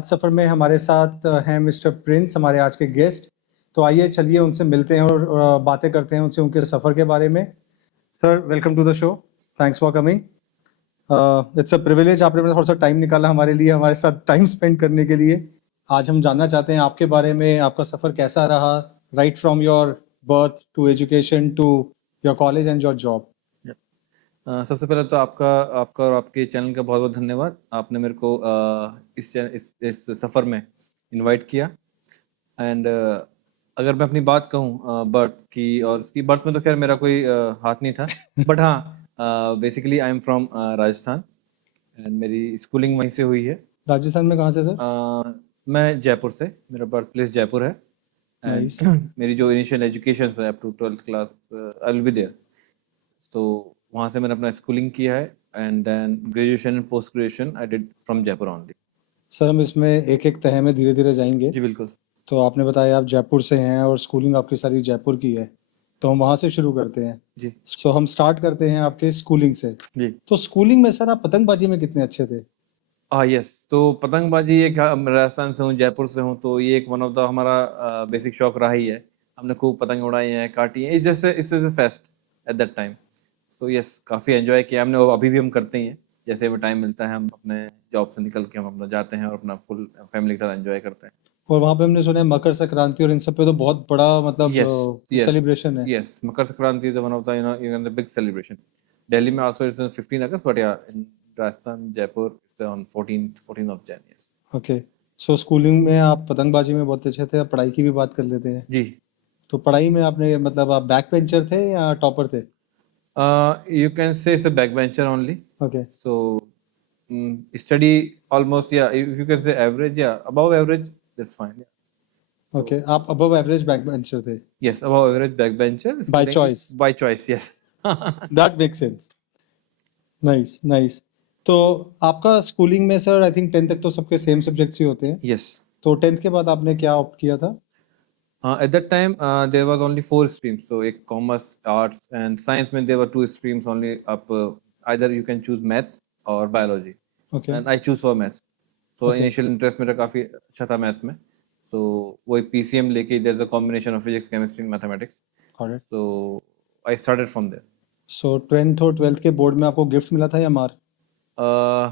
आज सफ़र में हमारे साथ हैं मिस्टर प्रिंस, हमारे आज के गेस्ट। तो आइए चलिए उनसे मिलते हैं और बातें करते हैं उनसे उनके सफ़र के बारे में। Sir, welcome to the show. Thanks for coming. It's a privilege आपने थोड़ा सा टाइम निकाला हमारे लिए, हमारे साथ टाइम स्पेंड करने के लिए। आज हम जानना चाहते हैं आपके बारे में, आपका सफ़र कैसा रहा, right from your birth to education to your college and your job. सबसे पहले तो आपका आपका और आपके चैनल का बहुत बहुत धन्यवाद। आपने मेरे को इस सफ़र में इनवाइट किया। एंड अगर मैं अपनी बात कहूँ बर्थ की, और इसकी बर्थ में तो खैर मेरा कोई हाथ नहीं था, बट हाँ, basically I am from Rajasthan and मेरी स्कूलिंग वहीं से हुई है। राजस्थान में कहाँ से सर? मैं जयपुर से, मेरा बर्थ प्लेस जयपुर है। And nice. मेरी जो इनिशियल एजुकेशन है up to 12th class I will be there. So वहाँ से मैंने अपना स्कूलिंग किया है and then graduation and post graduation I did from Jaipur only. Sir, हम इसमें एक एक तह में धीरे धीरे जाएंगे। जी बिल्कुल। तो आपने बताया आप जयपुर से हैं और स्कूलिंग आपकी सारी जयपुर की है, तो हम वहाँ से शुरू करते हैं। जी सो हम स्टार्ट करते हैं आपके स्कूलिंग से। जी। तो स्कूलिंग में सर आप पतंगबाजी में कितने अच्छे थे? यस, तो पतंगबाजी एक मैं राजस्थान से हूँ, जयपुर से हूँ, तो ये एक वन ऑफ द हमारा बेसिक शौक रहा ही है। हमने खूब पतंग उड़ाई हैं, काटी हैं। इस जैसे fest at that time. So yes, काफ़ी एंजॉय किया हमने और अभी भी हम करते ही हैं। जैसे भी टाइम मिलता है हम अपने जॉब से निकल के हम अपना जाते हैं और अपना फुल फैमिली के साथ एंजॉय करते हैं। और वहाँ पे हमने सुना है मकर संक्रांति और इन सब पे तो बहुत बड़ा मतलब यस यस सेलिब्रेशन है। Yes, Makar Sankranti is one of the the big celebration. Delhi में also it's on 15 August, but yeah, in Rajasthan, Jaipur, it's on 14th of Jan. Yes. Okay. So schooling में आप पतंगबाजी में बहुत अच्छे थे। अब पढ़ाई की भी बात कर लेते हैं। जी। तो पढ़ाई में आपने मतलब आप बैक बेंचर थे या टॉपर थे? You can say it's a backbencher only. Okay. So study almost, yeah, if you can say average, yeah, above average, that's fine. Yeah. Okay, आप अबव एवरेज बैक बेंचर थे। Yes, above average backbencher. By Schooling choice. by choice, yes. That make sense. Nice nice. तो आपका schooling में sir I think 10th तक तो सबके same subjects ही होते हैं। Yes. तो 10th के बाद आपने क्या ऑप्ट किया था? At that time, there was only 4 streams. So, commerce, arts, and science. Mean there were 2 streams only. Up either you can choose maths or biology, okay and I choose for maths. So Okay. initial interest मेरा काफी अच्छा था maths में. So वही PCM लेके there's a combination of physics, chemistry, and mathematics. Got it. So I started from there. So 10th और 12th के board में आपको गिफ्ट मिला था या मार? Uh,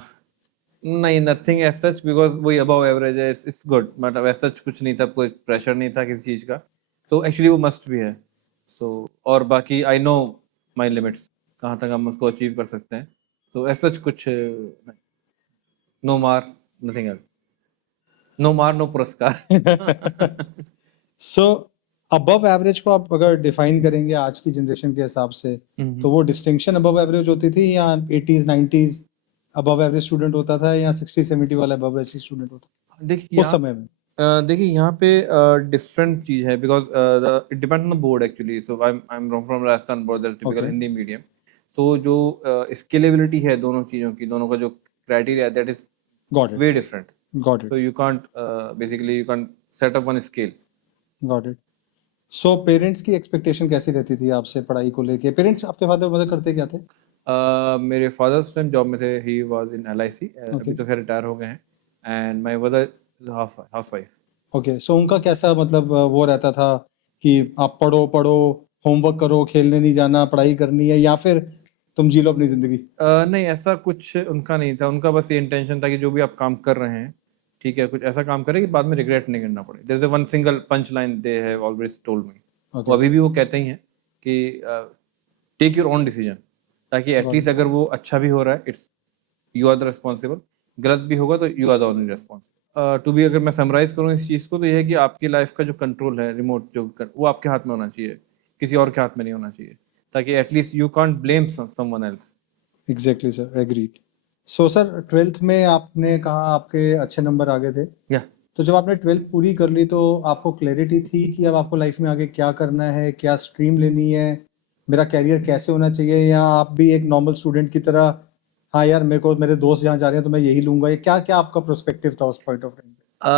नहीं, nothing as such, because वही above average है, it's good, मतलब as such कुछ नहीं था, कोई pressure नहीं था किसी चीज़ का, so actually वो must भी है, so और बाकी I know my limits, कहाँ तक हम उसको achieve कर सकते हैं, so as such कुछ no मार, nothing else, no मार no पुरस्कार। सो अबव एवरेज को आप अगर डिफाइन करेंगे आज की जनरेशन के हिसाब से, तो वो डिस्टिंक्शन अबव एवरेज होती थी या 80s 90s above average student होता था या 60-70 वाला अबव एवरेज स्टूडेंट होता था देखिए उस समय में? देखिए यहाँ पे डिफरेंट चीज है, because it depend on the board actually. So I am from Rajasthan board, that typical Okay. Hindi medium. So जो स्केलेबिलिटी है दोनों चीजों की, दोनों का जो criteria that is got it way different. Got it so you can't basically you can't set up one scale. Got it. So parents की expectation कैसी रहती थी आपसे पढ़ाई को लेके? पेरेंट्स आपके फादर मदर करते क्या थे? मेरे फादर उस टाइम जॉब में थे, ही वाज इन LIC, अभी Okay. तो खैर रिटायर हो गए हैं। And my mother housewife okay. So. सो उनका कैसा मतलब वो रहता था कि आप पढ़ो पढ़ो, होमवर्क करो, खेलने नहीं जाना, पढ़ाई करनी है, या फिर तुम जी लो अपनी जिंदगी? नहीं, ऐसा कुछ उनका नहीं था। उनका बस ये इंटेंशन था कि जो भी आप काम कर रहे हैं, ठीक है, कुछ ऐसा काम करें कि बाद में रिग्रेट नहीं करना पड़े। There is one single punch line they have always told me. Okay वो अभी भी वो कहते ही हैं कि टेक योर ओन डिसीजन, ताकि एटलीस्ट अगर वो अच्छा भी हो रहा है, it's you are the responsible, गलत भी होगा तो you are the only responsible. To be, अगर मैं समराइज करूँ इस चीज़ को, तो ये है कि आपकी लाइफ का जो कंट्रोल है, रिमोट वो आपके हाथ में होना चाहिए, किसी और के हाथ में नहीं होना चाहिए, ताकि at least you can't blame someone else. Exactly sir, agreed. So sir 12th में आपने कहा आपके अच्छे नंबर आ गए थे, या तो जब आपने 12th पूरी कर ली तो आपको क्लैरिटी थी कि अब आपको लाइफ में आगे क्या करना है, क्या स्ट्रीम लेनी है, मेरा कैरियर कैसे होना चाहिए, या आप भी एक नॉर्मल स्टूडेंट की तरह, हाँ यार मेरे को मेरे दोस्त जहाँ जा रहे हैं तो मैं यही लूंगा, ये क्या क्या आपका पर्सपेक्टिव था उस point of time?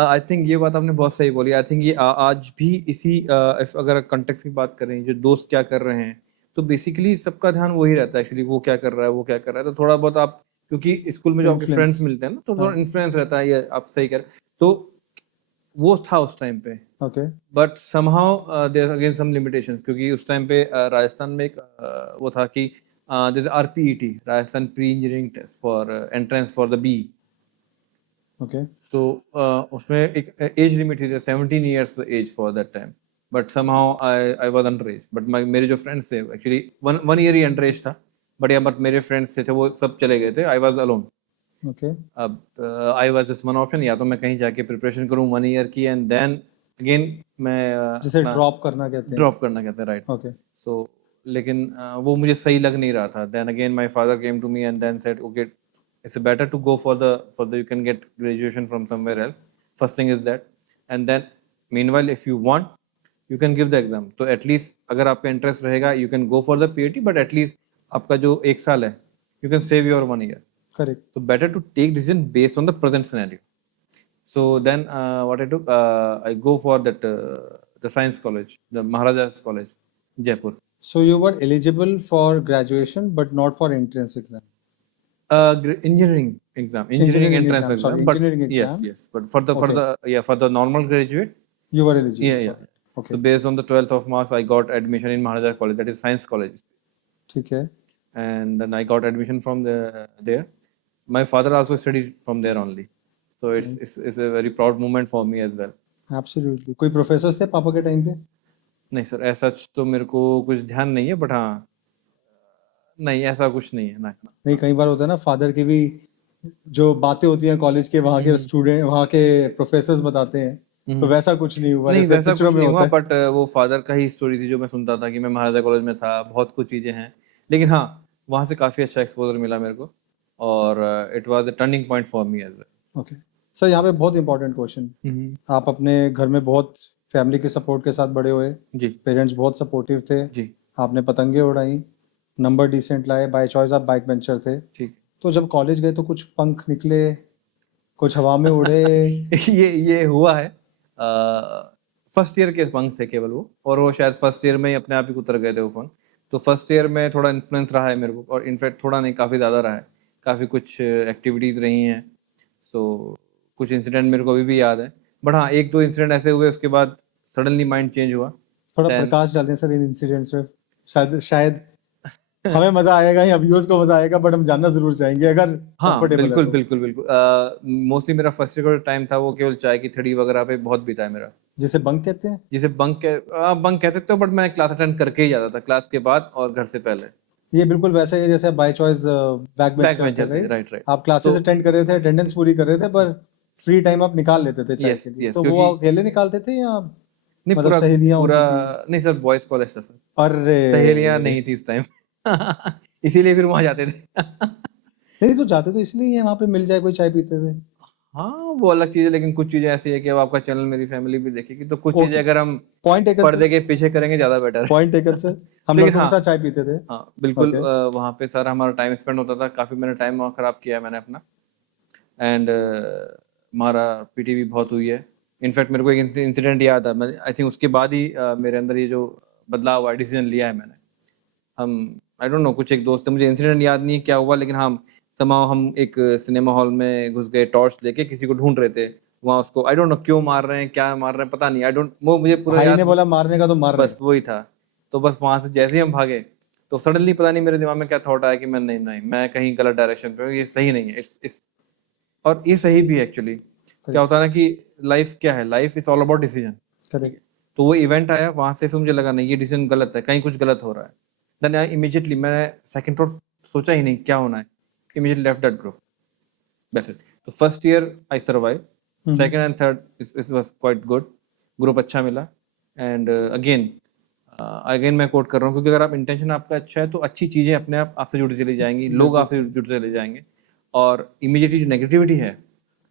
I think ये बात आपने बहुत सही बोली। आई थिंक ये आज भी इसी अगर कंटेक्स्ट की बात करें, जो दोस्त क्या कर रहे हैं, तो बेसिकली सबका ध्यान वही रहता है एक्चुअली, वो क्या कर रहा है, वो क्या कर रहा है। तो थोड़ा बहुत आप, क्योंकि स्कूल में जो आपके Influence. फ्रेंड्स मिलते हैं ना, तो थोड़ा हाँ। इन्फ्लुएंस रहता है, ये आप सही कर। तो वो था उस टाइम पे, okay but somehow there again some limitations, क्योंकि उस टाइम पे राजस्थान में एक वो था कि जैसे RPET, Rajasthan pre engineering test for entrance for the B, okay तो उसमें एक एज लिमिट थी, 17 years age for that time, but somehow I was under age, but मेरे जो फ्रेंड्स थे एक्चुअली वन ईयर ही अंडर एज था, बट या बट मेरे फ्रेंड्स थे वो सब चले गए थे, आई वाज अलोन। ओके अब I was just one option, या तो मैं कहीं जाके प्रिपरेशन करूं वन ईयर की एंड देन अगेन मैं जिसे अपना ड्रॉप करना कहते हैं। ड्रॉप करना कहते हैं, राइट। ओके सो लेकिन वो मुझे सही लग नहीं रहा था। Then again my father came to me and then said okay, it's better to go for the you can get graduation from somewhere else, first thing is that, and then meanwhile if you want you can give the exam, तो at least अगर आपका interest रहेगा you can go for the PAT, but at least आपका जो एक साल है you can save your one year, correct so better to take decision based on the present scenario. So then what I took, I go for that the science college, the Maharajas College, Jaipur. So you were eligible for graduation but not for entrance exam. Engineering exam, engineering entrance exam, sorry, exam, but engineering yes, exam. yes, but for the Okay. for the normal graduate, You were eligible yeah, for yeah. it. Okay. So based on the 12th of marks, I got admission in Maharajas College, that is science college, ठीक है and then I got admission from there. My father also studied from there only, so it's a very proud moment for me as well. Absolutely. कोई professors थे पापा के time पे? नहीं sir, ऐसा तो मेरे को कुछ ध्यान नहीं है, बट हाँ, नहीं ऐसा कुछ नहीं है ना। नहीं, कई बार होता है ना, फादर की भी जो बातें होती हैं कॉलेज के, वहाँ के स्टूडेंट, वहाँ के प्रोफेसर्स बताते हैं, तो वैसा कुछ नहीं हुआ नहीं जैसे वैसा पिक्चरों कुछ में नहीं हुआ, होता है। बट वो फादर का ही स्टोरी थी जो मैं सुनता था कि मैं महाराजा कॉलेज में था, बहुत कुछ चीज़ें हैं, लेकिन हाँ वहाँ से काफ़ी अच्छा एक्सपोजर मिला मेरे को, और it was a turning point for me as okay sir, यहाँ पे बहुत इंपॉर्टेंट क्वेश्चन, वेल। आप अपने घर में बहुत फैमिली के सपोर्ट के साथ बड़े हुए, जी पेरेंट्स बहुत सपोर्टिव थे, जी आपने पतंगे उड़ाई, नंबर डिसेंट लाए, बाय चॉइस आप बाइक बेंचर थे, ठीक। तो जब कॉलेज गए तो कुछ पंख निकले, कुछ हवा में उड़े? ये हुआ है, फर्स्ट ईयर के पंख थे केवल वो, और वो शायद फर्स्ट ईयर में ही अपने आप ही उतर गए थे वो पंख, तो फर्स्ट ईयर में थोड़ा इन्फ्लुएंस रहा है मेरे को, और इनफैक्ट थोड़ा नहीं काफ़ी ज़्यादा रहा है, काफ़ी कुछ एक्टिविटीज़ रही हैं, सो कुछ इंसिडेंट मेरे को अभी भी याद है, बट हाँ एक दो इंसिडेंट ऐसे हुए उसके बाद सडनली माइंड चेंज हुआ। थोड़ा Then- प्रकाश डालें सर इन इंसिडेंट्स में, शायद हमें मजा आएगा या व्यूअर्स को मजा आएगा, बट हम जानना जरूर चाहेंगे अगर हाँ कंफर्टेबल बिल्कुल है तो। बिल्कुल बिल्कुल, मोस्टली मेरा फर्स्ट ईयर का टाइम था वो केवल चाय की थड़ी वगैरह पे बहुत बीता है मेरा, जिसे बंक कहते हैं। जिसे बंक कह सकते हो, बट मैं क्लास अटेंड करके ही जाता था, क्लास के बाद और घर से पहले। ये बिल्कुल वैसे ही है जैसे by choice back back bencher bencher थे, थे, राइट? Right right. आप क्लासेस तो अटेंड कर रहे थे, अटेंडेंस पूरी कर रहे थे, पर फ्री टाइम आप निकाल लेते थे चाय यस के लिए, यस, तो वो क्योंकि अकेले निकालते थे या नहीं मतलब पूरा सहेलियां पूरा होती थी? नहीं सर, बॉयज कॉलेज था सर, अरे सहेलियां नहीं थी इस टाइम इसीलिए फिर वहां जाते थे नहीं तो जाते तो इसलिए हैं, वहां पे मिल जाए कोई चाय पीते हुए। हाँ वो अलग चीज है, लेकिन कुछ चीजें ऐसी है कि अब आपका चैनल मेरी फैमिली भी देखेगी, तो कुछ चीजें ओके, अगर हम पॉइंट टेकन पर्दे सर, के पीछे करेंगे ज्यादा बेटर है पॉइंट टेकन सर। हम लेकिन लड़कों के हाँ साथ चाय पीते थे। हाँ बिल्कुल, ओके वहाँ पे सर हमारा टाइम स्पेंड होता था, काफी मैंने टाइम वहाँ खराब किया है मैंने अपना, एंड हमारा पीटी भी बहुत हुई है। इनफैक्ट मेरे को एक इंसिडेंट याद है, मैं आई थिंक उसके बाद ही मेरे अंदर ये जो बदलाव हुआ, डिसीजन लिया है मैंने। हम आई डोंट नो, कुछ एक दोस्त से, मुझे इंसिडेंट याद नहीं है क्या हुआ, लेकिन हम somehow हम एक सिनेमा हॉल में घुस गए, टॉर्च लेके किसी को ढूंढ रहे थे वहाँ, उसको आई डोंट नो क्यों मार रहे हैं, क्या मार रहे हैं पता नहीं, आई डोंट, वो मुझे पूरा भाई याद ने नहीं। बोला मारने का तो मार रहे बस वही था, तो बस वहां से जैसे ही हम भागे तो सडनली पता नहीं मेरे दिमाग में क्या थॉट आया कि मैं नहीं नहीं मैं कहीं गलत डायरेक्शन पे हूँ, ये सही नहीं है, इट्स और ये सही भी है एक्चुअली। क्या होता है ना कि लाइफ क्या है, life is all about decision. Correct. तो वो इवेंट आया, वहां से फिर मुझे लगा नहीं ये डिसीजन गलत है, कहीं कुछ गलत हो रहा है, देन आई इमीडिएटली, मैंने सेकंड थॉट सोचा ही नहीं क्या होना है, immediately left that group, that's it. तो first year I survive, second and third it was quite good, group अच्छा मिला, एंड अगेन मैं कोट कर रहा हूँ, क्योंकि अगर आप इंटेंशन आपका अच्छा है तो अच्छी चीजें अपने आप आपसे जुड़ी चली जाएंगी, लोग आपसे जुड़ते चले जाएंगे, और इमीडिएटली जो नेगेटिविटी है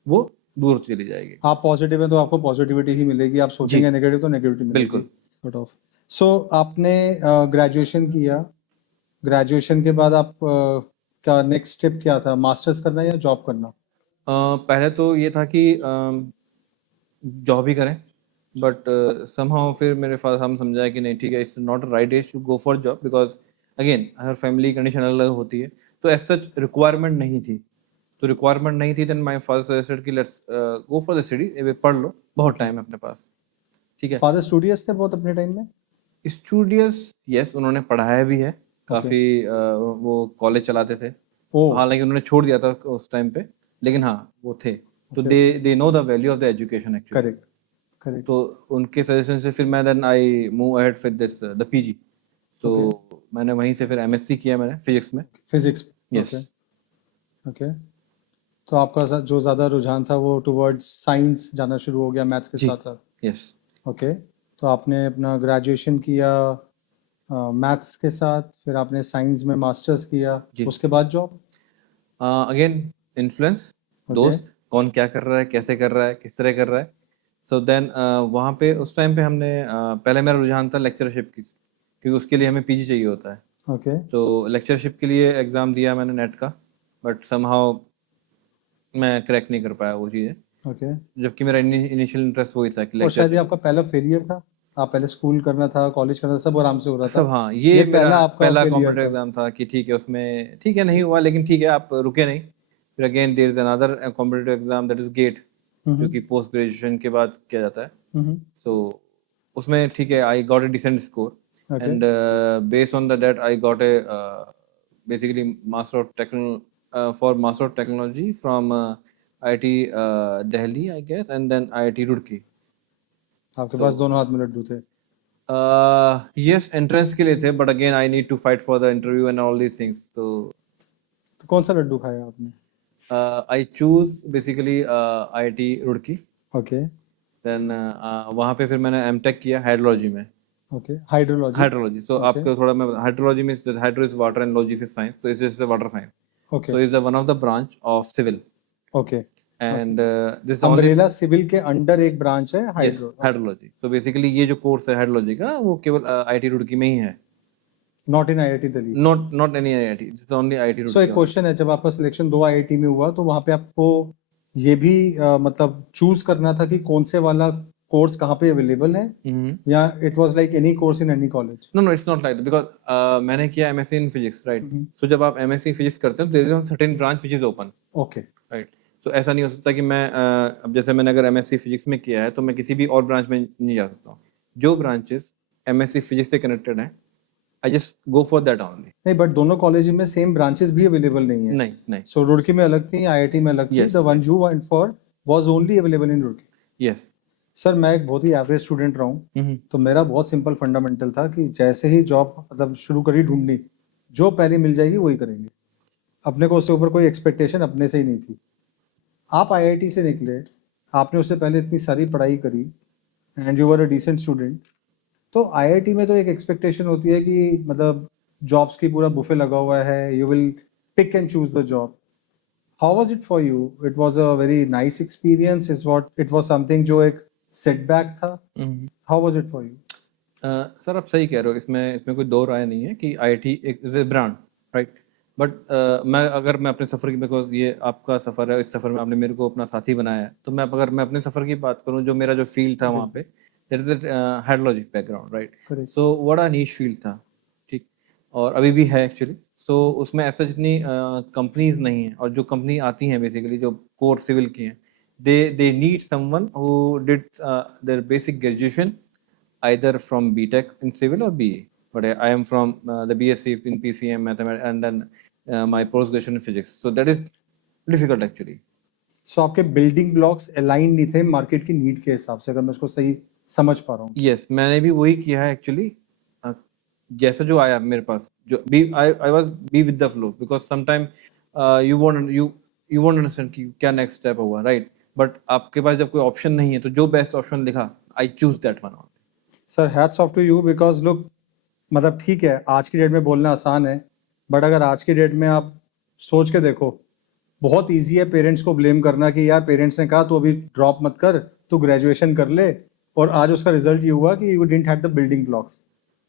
वो दूर होती चली जाएगी। आप पॉजिटिव हैं तो आपको पॉजिटिविटी ही मिलेगी, आप सोचेंगे नेगेटिव तो नेगेटिविटी मिलेगी। बिल्कुल। Cut off. सो आपने ग्रेजुएशन किया, ग्रेजुएशन के बाद आप का नेक्स्ट स्टेप क्या था, मास्टर्स करना या जॉब करना? पहले तो ये था कि जॉब ही करें, बट समहाउ फिर मेरे फादर हम समझाया कि नहीं ठीक है, it's not right as to go for job, because again हर फैमिली कंडीशन अलग होती है, तो एज सच रिक्वायरमेंट नहीं थी, तो रिक्वायरमेंट नहीं थी, देन माय फादर सजेस्टेड कि let's go for the study, ये पढ़ लो, बहुत टाइम है अपने पास, ठीक है। फादर स्टूडियस थे बहुत अपने टाइम में? स्टूडियस, यस, उन्होंने पढ़ाया भी है काफ़ी, वो कॉलेज चलाते थे, ओ हालांकि उन्होंने छोड़ दिया था उस टाइम पे, लेकिन हाँ वो थे, तो Okay. They know the value of the education actually. Correct correct. तो उनके सजेशन से फिर मैं then I move ahead with this the PG, so मैंने वहीं से फिर एमएससी किया मैंने फिजिक्स में। फिजिक्स। Yes, okay. तो आपका जो ज़्यादा रुझान था वो टुवर्ड्स साइंस जाना शुरू हो गया मैथ्स के जी, साथ साथ? यस। ओके। तो आपने अपना ग्रेजुएशन किया मैथ्स के साथ, फिर आपने साइंस में मास्टर्स किया, जी। उसके बाद जॉब? Again influence, Okay. दोस्त कौन क्या कर रहा है, कैसे कर रहा है, किस तरह कर रहा है, सो देन वहाँ पे उस टाइम पे हमने पहले मेरा रुझान था लेक्चरशिप की, क्योंकि उसके लिए हमें पीजी चाहिए होता है, ओके तो लेक्चरशिप के लिए एग्ज़ाम दिया मैंने नेट का, बट समहाउ मैं क्रैक नहीं कर पाया वो चीज़ें, ओके। जबकि मेरा इनिशियल इंटरेस्ट वही था कि और शायद ये लेक्चरशिप। आपका पहला फेलियर था? आप पहले स्कूल करना था, कॉलेज करना था, सब आराम से हो रहा सब, था, हाँ, ये ये मेरा पहला आपका पहला फेलियर कॉम्पिटिटिव था? एग्जाम था कि ठीक है, उसमें ठीक है नहीं हुआ, लेकिन ठीक है आप रुके नहीं, फिर again there is another competitive exam that is GATE, जो कि पोस्ट ग्रेजुएशन के बाद किया जाता है, सो उसमें ठीक है I got a decent score, okay and based on that I got a basically master of techno for master of technology from IIT Delhi I guess, and then IIT Roorkee. आपके तो पास दोनों हाथ में लड्डू थे? यस, एंट्रेंस के लिए थे, but again I need to fight for the interview and all these things, so तो कौन सा लड्डू खाया आपने? I choose basically IIT Roorkee, okay then वहाँ पे फिर मैंने एमटेक किया हाइड्रोलॉजी में। Okay. Hydrology. Hydrology, so okay आपको थोड़ा मैं हाइड्रोलॉजी में, hydro is water and logy is science, so is water science, okay so is one of the branch of civil, okay. And this only, umbrella civil के under एक branch है yes, hydro? Hydrology. तो basically ये जो course है hydrology का, वो केवल आईआईटी रुड़की में ही है, not in IIT Delhi? Not any IIT, it's only IIT so एक रुड़की। क्वेश्चन है, जब आपका सिलेक्शन दो आईआईटी में हुआ तो वहाँ पे आपको ये भी मतलब चूज करना था कि कौन से वाला कोर्स कहाँ पे अवेलेबल है, या it was like any course in any college? No no, it's not like that, because मैंने किया MSc in physics, right, so जब आप एमएससी फिजिक्स करते हो, there is one certain branch which is open, okay right, so ऐसा नहीं हो सकता कि मैं अब जैसे मैंने अगर एमएससी फिजिक्स में किया है तो मैं किसी भी और ब्रांच में नहीं जा सकता हूँ, जो ब्रांचेस एमएससी फिजिक्स से कनेक्टेड हैं, I just go for that only. नहीं, बट दोनों कॉलेज में सेम ब्रांचेस भी अवेलेबल नहीं है। नहीं नहीं, सो रुड़की में अलग थी, आईआईटी में अलग थी, Yes. The one you went for was only available in Roorkee. Yes, sir मैं एक बहुत ही एवरेज स्टूडेंट रहा हूँ, तो मेरा बहुत सिंपल फंडामेंटल था कि जैसे ही जॉब मतलब शुरू करी ढूंढनी, जो पहले मिल जाएगी वही करेंगे, अपने को उससे ऊपर कोई एक्सपेक्टेशन अपने से ही नहीं थी। आप आईआईटी से निकले, आपने उससे पहले इतनी सारी पढ़ाई करी and you were a decent student, तो आईआईटी में तो एक एक्सपेक्टेशन होती है कि मतलब जॉब्स की पूरा बुफे लगा हुआ है, you will pick and choose the job. How was it for you? It was a very nice experience, is what it was something जो एक सेटबैक था? How was it for you? Sir आप सही कह रहे हो, इसमें कोई दो राय नहीं है कि आईआईटी एक is a brand, right, but मैं अपने सफ़र की, बिकॉज ये आपका सफ़र है, इस सफ़र में आपने मेरे को अपना साथी बनाया है, तो अगर मैं अपने सफ़र की बात करूँ, जो मेरा जो फील्ड था वहाँ पे, that is hydrology background, right, Correct. So what a niche field था, ठीक, और अभी भी है एक्चुअली, सो उसमें ऐसा जितनी कंपनीज नहीं है, और जो कंपनी आती हैं बेसिकली जो कोर सिविल की हैं, they need someone who did their basic graduation either from BTech in civil or BA. But I am from the BSc in PCM mathematics, and then my post graduation in physics. So that is difficult actually. सो आपके building blocks align नहीं थे market की need के हिसाब से, अगर मैं इसको सही समझ पा रहा हूँ? Yes, मैंने भी वही किया है एक्चुअली, जैसा जो आया मेरे पास, जो be I was be with the flow, because sometime you won't understand कि क्या नेक्स्ट स्टेप होगा, राइट, बट आपके पास जब कोई ऑप्शन नहीं है तो जो बेस्ट ऑप्शन दिखा, I choose that one. Sir hats off to you, because look, मतलब ठीक है आज की डेट में बोलना आसान है, बट अगर आज की डेट में आप सोच के देखो, बहुत इजी है पेरेंट्स को ब्लेम करना कि यार पेरेंट्स ने कहा तू अभी ड्रॉप मत कर, तू ग्रेजुएशन कर ले, और आज उसका रिजल्ट ये हुआ कि you didn't had the building blocks,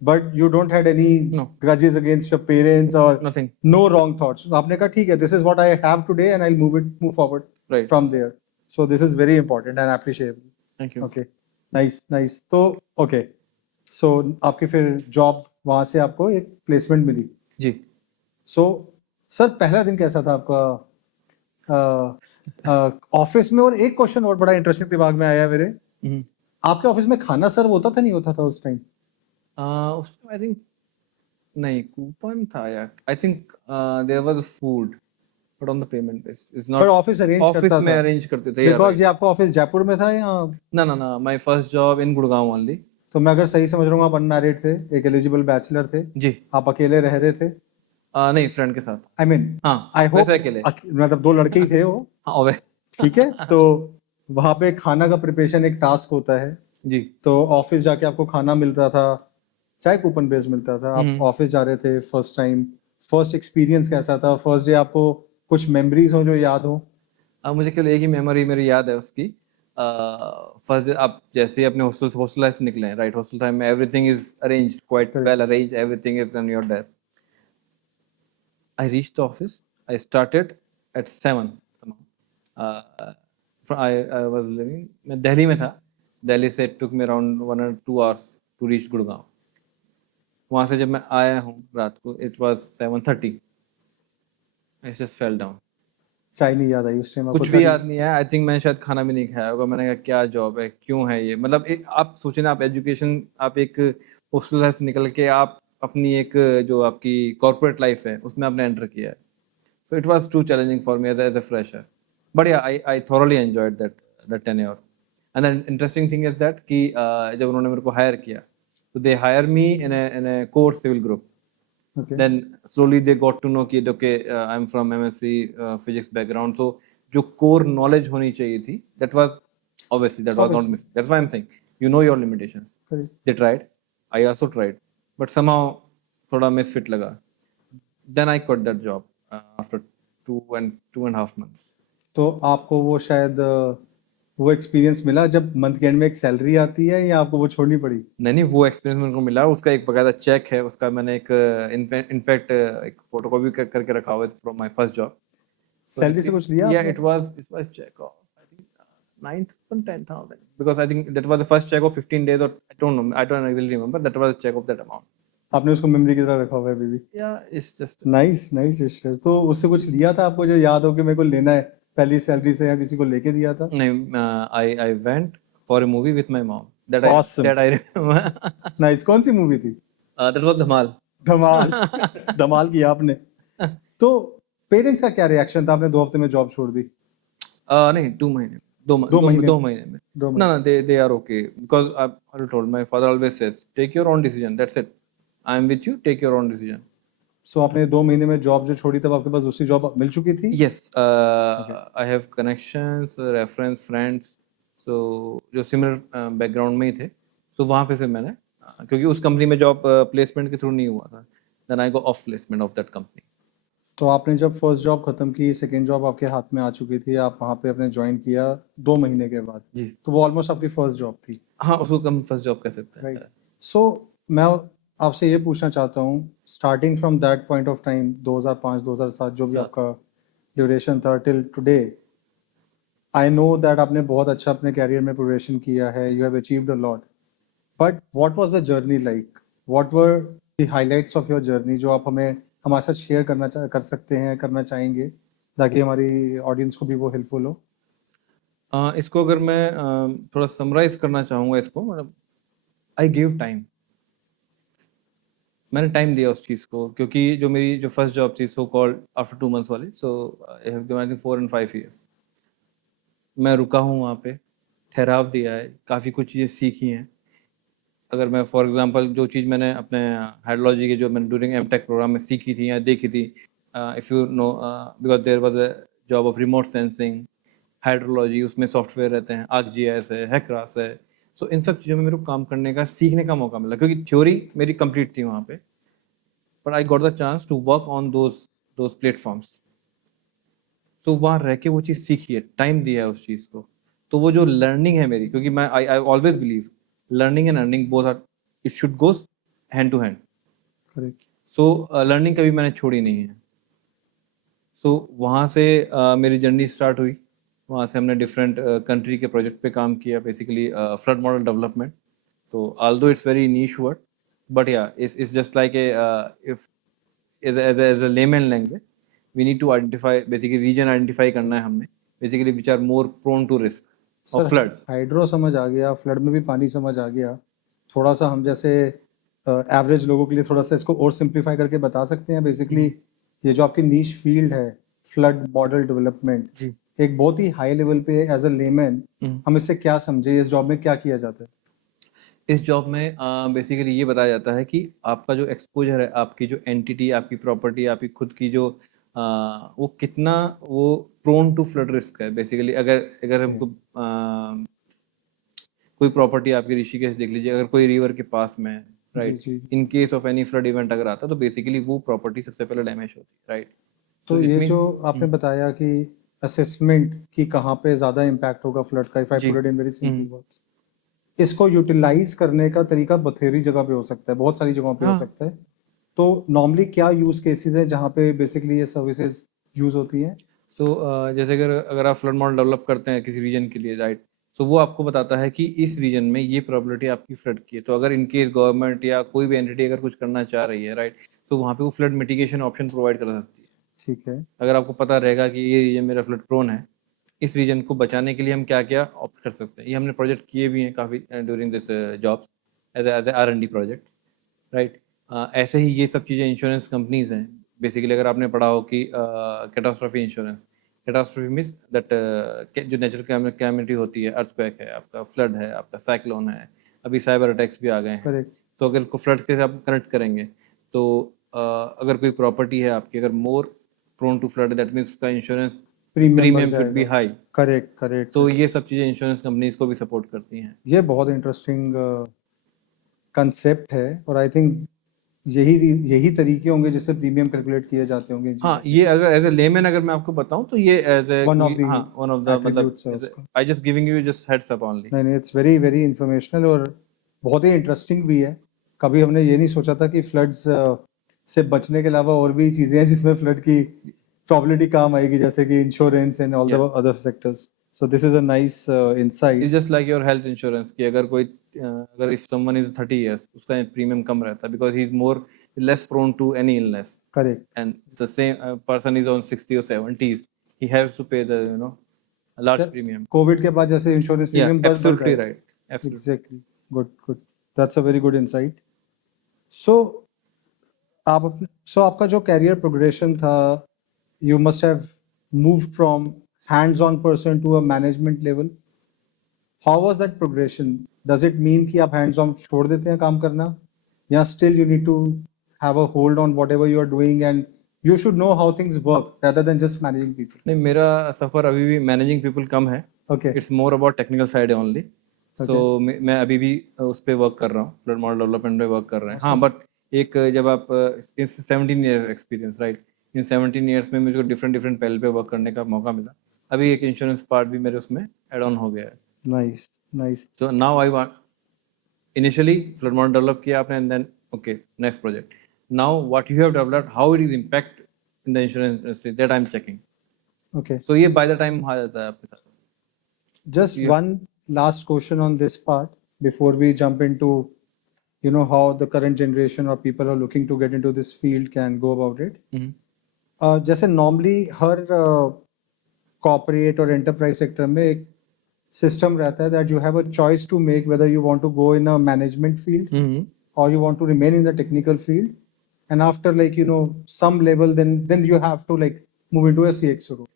but you don't had any No. Grudges against your parents और Nothing. No wrong thoughts. आपने कहा ठीक है, this is what I have today and I move forward Right. From there. So this is very important and appreciable. Thank you. Okay, nice nice. तो okay, so आपकी फिर job, वहाँ से आपको एक प्लेसमेंट मिली। जी। सो सर पहला दिन कैसा था आपका ऑफिस में। और एक क्वेश्चन और बड़ा इंटरेस्टिंग दिमाग में आया मेरे, हम्म। आपके ऑफिस में खाना सर्व होता था नहीं होता था उस टाइम? उस टाइम आई थिंक नहीं कूपन था या I think there was food but on the payment basis is पर नॉट ऑफिस अरेंज ऑफिस करता में था? अरेंज करते थे या बिकॉज राइट ये आपका ऑफिस जयपुर में था या? ना ना ना my first job in Gurgaon only तो मैं अगर सही समझ रहा हूँ, आप अनमैरिड थे, एक एलिजिबल बैचलर थे, जी आप अकेले रह रहे थे? नहीं फ्रेंड के साथ आई मीन, हाँ आई वैसे होप अकेले मतलब दो लड़के ही थे वो। हाँ ओवे ठीक है, तो वहां पे खाना का प्रिपरेशन एक टास्क होता है। जी तो ऑफिस जाके आपको खाना मिलता था, चाहे कूपन बेस मिलता था, आप हम्म ऑफिस जा रहे थे फर्स्ट टाइम, फर्स्ट एक्सपीरियंस कैसा था? फर्स्ट डे आपको कुछ मेमोरीज हो जो याद हो? अब मुझे केवल एक ही मेमोरी मेरी याद है उसकी फर्स्ट आप जैसे ही अपने हॉस्टल लाइफ से निकले हैं राइट हॉस्टल टाइम में everything is arranged quite Correct. Well arranged everything is on your desk I reached the office. I started at 7 somehow. I was living मैं दिल्ली में था दिल्ली से it took me around 1 or 2 hours to reach Gurgaon वहाँ से जब मैं आया हूँ रात को it was 7:30 I just fell down चाय नहीं याद आई उस टाइम आपको? कुछ भी याद नहीं है आई थिंक मैंने शायद खाना भी नहीं खाया होगा मैंने कहा क्या जॉब है क्यों है ये मतलब आप सोचिए ना आप एजुकेशन आप एक हॉस्टल लाइफ से निकल के आप अपनी एक जो आपकी कॉर्पोरेट लाइफ है उसमें आपने एंटर किया है so it was too challenging for me as a fresher but yeah I thoroughly enjoyed that tenure and then interesting thing is that कि जब उन्होंने मेरे को हायर किया तो they hire me in a core civil group Okay. then slowly they got to know कि okay I'm from MSc physics background so जो core knowledge होनी चाहिए थी that was obviously that was not Obviously. missing that's why I'm saying you know your limitations Correct. they tried I also tried but somehow थोड़ा misfit लगा then I quit that job after 2.5 months. तो आपको वो शायद वो experience मिला जब month and में एक सैलरी आती है, या आपको वो छोड़नी पड़ी? नहीं नहीं वो एक्सपीरियंस मेरे को मिला उसका एक बकायदा चेक है उसका मैंने एक इनफैक्ट एक फोटोकॉपी करके रखा हुआ है from my first job salary से कुछ लिया या आपने? it was check of I think 9,000 because I think that was the first check of 15 days or I don't exactly remember that was a check of that amount आपने उसको memory की तरह रखा हुआ है अभी भी? yeah it's just nice nice. तो उससे कुछ लिया था आपको जो याद हो कि मेरे को लेना है पहली सैलरी से, या किसी को लेके दिया था? नहीं I went for a movie with my mom Awesome. that I remember nice. कौन सी मूवी थी? that was धमाल धमाल। धमाल किया आपने? तो पेरेंट्स का क्या रिएक्शन था? आपने 2 हफ्ते में जॉब छोड़ दी? नहीं 2 महीने 2 2 महीने? 2 महीने में 2 no महीने? no they are okay because I told my father always says take your own decision that's it I am with you take your own decision सो आपने 2 महीने में जॉब जो छोड़ी तब आपके पास दूसरी जॉब मिल चुकी थी? yes I have connections reference friends so जो सिमिलर बैकग्राउंड में ही थे so वहाँ पे फिर मैंने क्योंकि उस कंपनी में जॉब प्लेसमेंट के थ्रू नहीं हुआ था then I go off placement of that company तो आपने जब फर्स्ट जॉब खत्म की, सेकंड जॉब आपके हाथ में आ चुकी थी, आप वहाँ पे अपने ज्वाइन किया 2 महीने के बाद, जी तो वो ऑलमोस्ट आपकी फर्स्ट जॉब थी, हाँ उसको कम फर्स्ट जॉब कह सकते हैं राइट? सो मैं आपसे ये पूछना चाहता हूँ, starting from that point of time 2005-2007 जो भी सर। आपका ड्यूरेशन था till today, I know that आपने बहुत अच्छा अपने कैरियर में प्रोग्रेशन किया है, you have achieved a lot, but what was the journey like? What were the highlights of your journey जो आप हमें हमारे साथ शेयर कर सकते हैं, करना चाहेंगे, ताकि हमारी ऑडियंस को भी वो हेल्पफुल हो? इसको अगर मैं थोड़ा समराइज करना चाहूँगा इसको मतलब आई गिव टाइम मैंने टाइम दिया उस चीज़ को क्योंकि जो मेरी जो फर्स्ट जॉब थी सो कॉल्ड आफ्टर 2 मंथ्स वाली सो I have given 4 and 5 years मैं रुका हूँ वहाँ पे ठहराव दिया है काफ़ी कुछ चीज़ें सीखी हैं अगर मैं फॉर एग्जांपल जो चीज़ मैंने अपने हाइड्रोलॉजी के जो मैंने ड्यूरिंग एमटेक प्रोग्राम में सीखी थी या देखी थी if you know because there was a job of remote sensing hydrology उसमें सॉफ्टवेयर रहते हैं ArcGIS है हैकरास है सो इन सब चीज़ों में मेरे को काम करने का सीखने का मौका मिला क्योंकि थ्योरी मेरी कंप्लीट थी वहाँ पे but I got the chance to work on those platforms so वहाँ रह के वो चीज़ सीखी है टाइम दिया है उस चीज़ को तो वो जो लर्निंग है मेरी क्योंकि मैं I always believe learning and earning both are it should goes hand to hand correct. So learning कभी मैंने छोड़ी नहीं है सो वहाँ से मेरी जर्नी स्टार्ट हुई वहाँ से हमने डिफरेंट कंट्री के प्रोजेक्ट पे काम किया basically flood model development so although it's very niche word but yeah it's just like a if as a layman language we need to identify basically region identify करना है हमने basically which are more prone to risk of sir flood. Hydro समझ आ गया, flood में भी पानी समझ आ गया। थोड़ा सा हम जैसे एवरेज लोगों के लिए थोड़ा सा इसको और सिंप्लीफाई करके बता सकते हैं। बेसिकली ये जो आपकी नीश फील्ड है फ्लड मॉडल डेवलपमेंट, जी। एक बहुत ही हाई लेवल पे एज अ लेमैन हम इससे क्या समझे, इस जॉब में क्या किया जाता है? इस जॉब में बेसिकली ये बताया जाता है कि आपका जो एक्सपोजर है, आपकी जो एंटिटी, आपकी प्रॉपर्टी, आपकी खुद की जो वो कितना वो प्रोन टू फ्लड रिस्क है। बेसिकली अगर अगर हमको कोई प्रॉपर्टी आपकी ऋषिकेश देख लीजिए, अगर कोई रिवर के पास में है, जी राइट, जी। In case of any flood event अगर आता है तो बेसिकली वो प्रॉपर्टी सबसे पहले डैमेज होती है, राइट। तो इट ये मीन जो आपने बताया कि असेसमेंट की कहाँ पे ज़्यादा इम्पैक्ट होगा फ्लड का, इफ आई जी। Put it in very simple words, इसको यूटिलाइज करने का तरीका बथेरी जगह पे हो सकता है, बहुत सारी जगहों पे हो हाँ। सकता है। तो नॉर्मली क्या यूज केसेस है जहाँ पे बेसिकली ये सर्विसेज यूज होती हैं? तो जैसे अगर अगर आप फ्लड मॉडल डेवलप करते हैं किसी रीजन के लिए, राइट, सो वो आपको बताता है कि इस रीजन में ये प्रोबेबिलिटी आपकी फ्लड की है। तो अगर इनकेस गवर्नमेंट या कोई भी एंटिटी अगर कुछ करना चाह रही है, राइट, तो वहाँ पे वो फ्लड मिटिगेशन ऑप्शन प्रोवाइड कर सकती है। ठीक है। अगर आपको पता रहेगा कि ये रीजन मेरा फ्लड प्रोन है, इस रीजन को बचाने के लिए हम क्या क्या ऑप्ट कर सकते हैं। ये हमने प्रोजेक्ट किए भी हैं काफ़ी during this jobs as a R&D project, right. ऐसे ही ये सब चीज़ें इंश्योरेंस कंपनीज हैं। बेसिकली अगर आपने पढ़ा हो कि catastrophe insurance, catastrophe means that जो नेचुरल कैमिटी होती है, अर्थक्वेक है, आपका फ्लड है, आपका साइक्लोन है, अभी साइबर अटैक्स भी आ गए हैं। करेक्ट। तो अगर को फ्लड के साथ कनेक्ट करेंगे तो अगर कोई प्रॉपर्टी है आपकी अगर more prone to flood, that means उसका इंश्योरेंस प्रीमियम बढ़ प्रीमियम शुड बी जाएगा। हाई। Correct correct. तो ये सब चीज़ें इंश्योरेंस कंपनीज को भी सपोर्ट करती हैं। ये बहुत इंटरेस्टिंग कंसेप्ट है और आई थिंक यही यही तरीके होंगे जिससे प्रीमियम कैलकुलेट किए जाते होंगे इन चीज़ों हाँ, के। ये अगर एज ए लेमैन अगर मैं आपको बताऊं तो ये as a one of the हाँ, वन ऑफ द मतलब एट्रीब्यूट्स है उसका। I just giving you just heads up only. नहीं नहीं, इट्स वेरी वेरी इंफॉर्मेशनल और बहुत ही इंटरेस्टिंग भी है। कभी हमने ये नहीं सोचा था कि फ्लड्स से बचने के अलावा और भी चीज़ें हैं जिसमें फ्लड की प्रॉबिलिटी काम आएगी, जैसे कि insurance and all the Yeah. Other sectors. So this is a nice it's insight. Just like your health insurance कि अगर कोई अगर इफ समवन इज 30 इयर्स उसका प्रीमियम कम रहता है because he is more less prone to any illness, correct. And the same person is on 60 or 70s, he has to pay the a large premium. Covid के बाद जैसे insurance Yeah, premium बढ़ रहा absolutely है। right, absolutely. Exactly. Good good, that's a very good insight. So आपका जो career progression था, you must have move from hands on person to a management level. How was that progression? Does it mean कि आप hands on छोड़ देते हैं काम करना, या still you need to have a hold on whatever you are doing and you should know how things work rather than just managing people? नहीं, मेरा सफर अभी भी मैनेजिंग पीपल कम है। Okay. It's more about technical side only. So मैं अभी भी उस पर वर्क कर रहा हूँ, फ्लड मॉडल डेवलपमेंट पे वर्क कर रहे हैं। हाँ, बट एक जब आप इस 17 ईयर एक्सपीरियंस, राइट, इन 17 ईयर्स में मुझे डिफरेंट डिफरेंट पहल पे वर्क करने का मौका मिला। अभी एक इंश्योरेंस पार्ट भी मेरे उसमें एड ऑन हो गया है। Nice nice. So now I want initially flood model develop किया आपने and then okay next project. Now what you have developed, how it is impact in the insurance industry, that I am checking. Okay, so ये by the time आ जाता है आपके साथ। just Yeah. one last question on this part before we jump into how the current generation or people are looking to get into this field can go about it. जैसे normally हर corporate और enterprise sector में एक system रहता है that you have a choice to make whether you want to go in a management field or you want to remain in the technical field, and after some level then you have to move into a CXO role.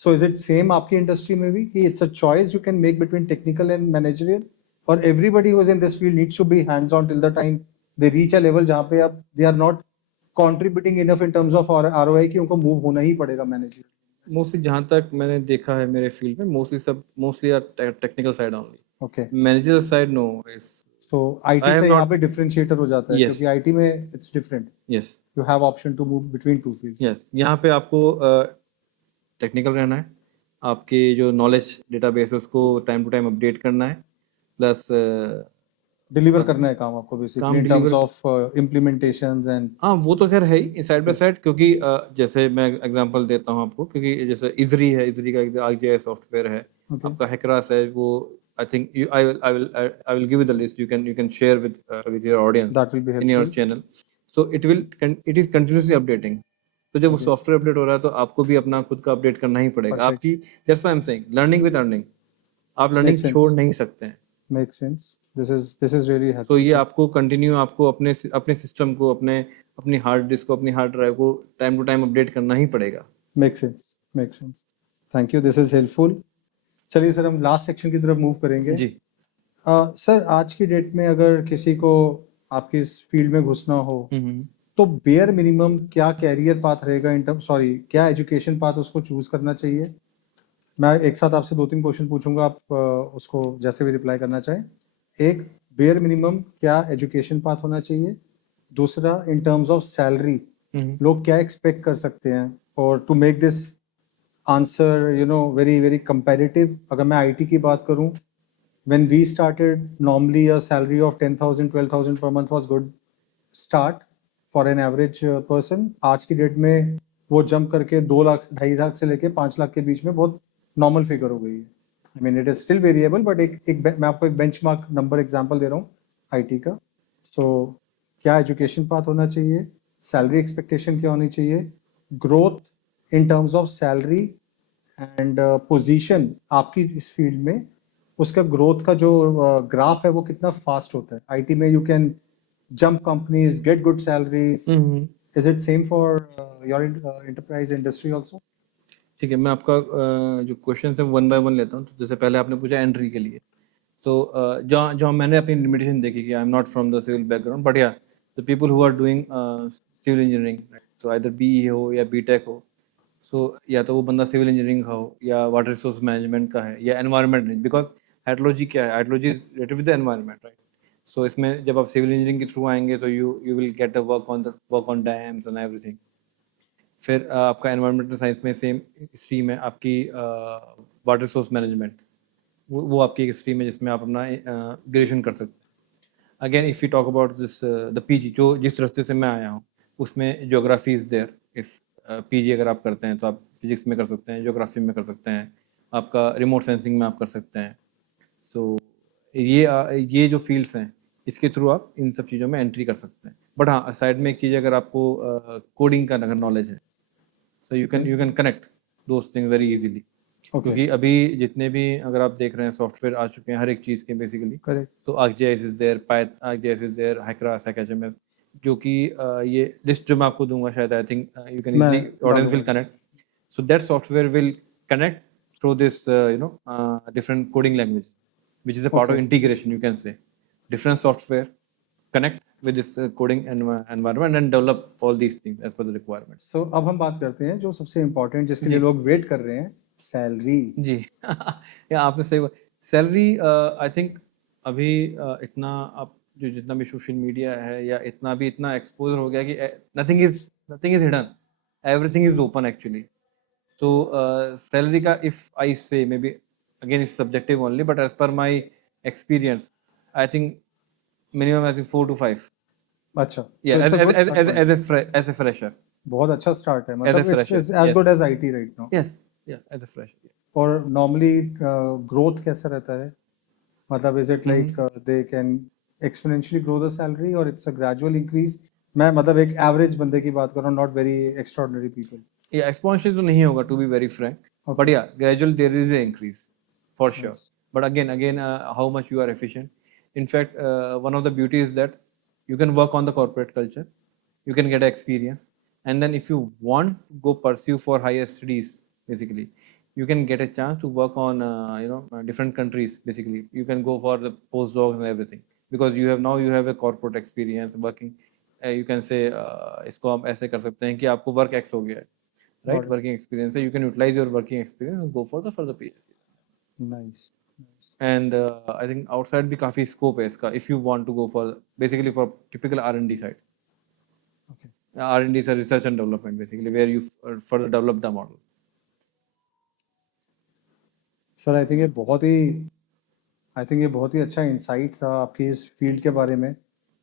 So is it same आपकी industry में भी कि it's a choice you can make between technical and managerial, or everybody who is in this field needs to be hands on till the time they reach a level जहाँ पे अब they are not contributing enough in terms of ROI कि उनको move होना ही पड़ेगा manager? Mostly जहाँ तक मैंने देखा है मेरे फील्ड में mostly are technical side only. Okay, manager side no is so I IT have से यहाँ not- पे डिफरेंशिएटर हो जाता है Yes. क्योंकि आईटी में it's different, yes you have option to move between two fields. Yes, यहाँ पे आपको टेक्निकल रहना है, आपके जो नॉलेज डेटाबेस है उसको टाइम टू टाइम अपडेट करना है, प्लस डिलीवर करना है काम आपको बेसिकली काम in terms deliver- of implementations and. हाँ वो तो खैर है ही साइड बाय साइड, क्योंकि जैसे मैं एग्जांपल देता हूँ आपको, क्योंकि जैसे इजरी है, इजरी का ArcGIS सॉफ्टवेयर है, Okay. आपका हैकरास है, वो I think I will give you the list, you can share with your audience that will be in your helpful. channel. So it is continuously updating. तो जब वो Okay. सॉफ्टवेयर अपडेट हो रहा है तो आपको भी अपना खुद का अपडेट करना ही पड़ेगा। Perfect. आपकी that's why I am saying learning with earning, आप लर्निंग Makes sense. छोड़ नहीं सकते हैं। Makes sense. This is really तो helpful, ये sir. आपको कंटिन्यू आपको अपने सिस्टम को अपनी हार्ड डिस्क को अपनी हार्ड ड्राइव को टाइम टू टाइम अपडेट करना ही पड़ेगा। Makes sense. Makes sense. Thank you. This is helpful. चलिए सर हम लास्ट सेक्शन की तरफ मूव करेंगे। जी। सर आज की डेट में अगर किसी को आपकी इस फील्ड में घुसना हो हम्म। तो बेयर मिनिमम क्या कैरियर पाथ रहेगा इन टर्म सॉरी क्या एजुकेशन पाथ उसको चूज करना चाहिए? मैं एक साथ आपसे 2-3 क्वेश्चन पूछूंगा, आप उसको जैसे भी रिप्लाई करना चाहें। एक, बेयर मिनिमम क्या एजुकेशन पाथ होना चाहिए? दूसरा, इन टर्म्स ऑफ सैलरी लोग क्या एक्सपेक्ट कर सकते हैं? और to make this answer very very comparative, अगर मैं आईटी की बात करूं, when we started, normally a salary of 10,000 12,000 per month was good start for an average person. आज की डेट में वो जंप करके 2 लाख 2.5 लाख से लेके 5 लाख के बीच में बहुत नॉर्मल फिगर हो गई है। I mean it is still variable, but मैं आपको एक बेंचमार्क नंबर एग्जांपल दे रहा हूँ आईटी का। सो क्या एजुकेशन पाथ होना चाहिए, सैलरी एक्सपेक्टेशन क्या होनी चाहिए, growth in terms of salary and position आपकी इस फील्ड में, उसका ग्रोथ का जो ग्राफ है वो कितना फास्ट होता है? आईटी में you can jump companies, get good salaries, is it same for your enterprise industry also? ठीक है, मैं आपका जो क्वेश्चन है वन बाय वन लेता हूँ। तो जैसे पहले आपने पूछा एंट्री के लिए, तो जहाँ जहाँ मैंने अपनी लिमिटेशन देखी कि I am not from the civil background, but या the people who are doing civil engineering, तो आइदर बीई हो या बीटेक हो, सो या तो वो बंदा सिविल इंजीनियरिंग का हो या वाटर रिसोर्स मैनेजमेंट का है या एनवायरनमेंट, बिकॉज हाइड्रोलॉजी क्या है, hydrology is related with the environment, right? So इसमें जब आप सिविल इंजीनियरिंग के थ्रू आएंगे तो you will get the work on dams and everything. फिर आपका एनवायरमेंटल साइंस में सेम स्ट्रीम है आपकी, वाटर रिसोर्स मैनेजमेंट, वो आपकी एक स्ट्रीम है जिसमें आप अपना ग्रेजुएशन कर सकते हैं। Again if you talk about this the PG, जो जिस रास्ते से मैं आया हूँ उसमें geography is there. If PG अगर आप करते हैं तो आप फिजिक्स में कर सकते हैं, ज्योग्राफी में कर सकते हैं, आपका रिमोट सेंसिंग में आप कर सकते हैं। सो ये जो फील्ड्स हैं इसके थ्रू आप इन सब चीज़ों में एंट्री कर सकते हैं। बट हाँ, साइड में एक चीज़, अगर आपको कोडिंग का अगर नॉलेज है, so you can connect those thing very easily. क्योंकि अभी जितने भी अगर आप देख रहे हैं सॉफ्टवेयर आ चुके हैं हर एक चीज़ के बेसिकली, करेक्ट। तो ArcGIS is there, ArcGIS is there, Hycras, HMS, जो कि ये लिस्ट जो मैं आपको दूंगा शायद आई थिंक यू कैन मैं इजीली ऑडियंस विल डालूंगा। Connect. So that software will connect through this different coding language, which is a part of Okay. integration, you can say. Different software connect with this coding environment and develop all these things as per the requirements. सो अब हम बात करते हैं जो सबसे important, जिसके लिए जी। लोग वेट कर रहे हैं, सैलरी। जी या आपने सही सैलरी, आई थिंक अभी इतना आप जो जितना भी सोशल मीडिया है या इतना एक्सपोजर हो गया कि nothing is hidden, everything is open actually. So salary का if I say maybe again is subjective only, but as per my experience I think minimum I think 4 to 5 अच्छा, yeah so it's a good start point. as a fresher, बहुत अच्छा start है, as a मतलब fresher, it's as yes, good as IT right now. yes, yeah, as a fresher. और normally growth कैसा रहता है? मतलब is it like they can exponentially grow the salary और इट्स अ ग्रेजुअल इंक्रीज? मैं मतलब एक एवरेज बंदे की बात कर रहा हूँ, not very extraordinary people. Yeah, exponential तो नहीं होगा to be very frank, but yeah, gradual there is a increase for sure. Nice. But again, how much you are efficient. In fact, one of the beauty is that you can work on the corporate culture, you can get experience, and then if you want to go pursue for higher studies, basically, you can get a chance to work on different countries. Basically, you can go for the postdocs and everything because you have a corporate experience working. You can say इसको हम ऐसे कर सकते हैं कि आपको work X हो गया है, right? Got it. Working experience, so you can utilize your working experience and go for the further PhD. Nice. Nice. And I think outside भी काफी scope है इसका if you want to go for basically for typical R&D side. Okay. R&D is research and development basically where you further develop the model. Sir I think ये बहुत ही अच्छा insight था आपकी इस फील्ड के बारे में।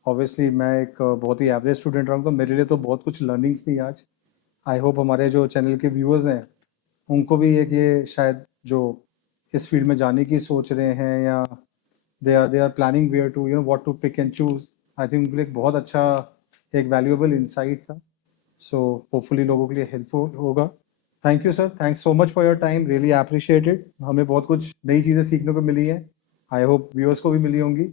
ऑब्वियसली मैं एक बहुत ही एवरेज स्टूडेंट रहा हूँ, तो मेरे लिए तो बहुत कुछ लर्निंग्स थी आज। आई होप हमारे जो चैनल के व्यूअर्स हैं उनको भी एक ये शायद जो इस फील्ड में जाने की सोच रहे हैं या they are planning where to what to pick and choose, I think उनके लिए एक बहुत अच्छा एक वैल्यूएबल इंसाइट था। सो होपफुली लोगों के लिए हेल्पफुल होगा। Thank you sir, thanks so much for your time, really appreciated. हमें बहुत कुछ नई चीज़ें सीखने को मिली हैं, आई होप व्यूअर्स को भी मिली होंगी।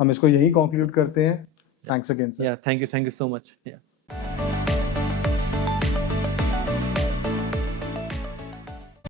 हम इसको यहीं कंक्लूड करते हैं। Thanks again sir. Yeah, thank you so much. Yeah.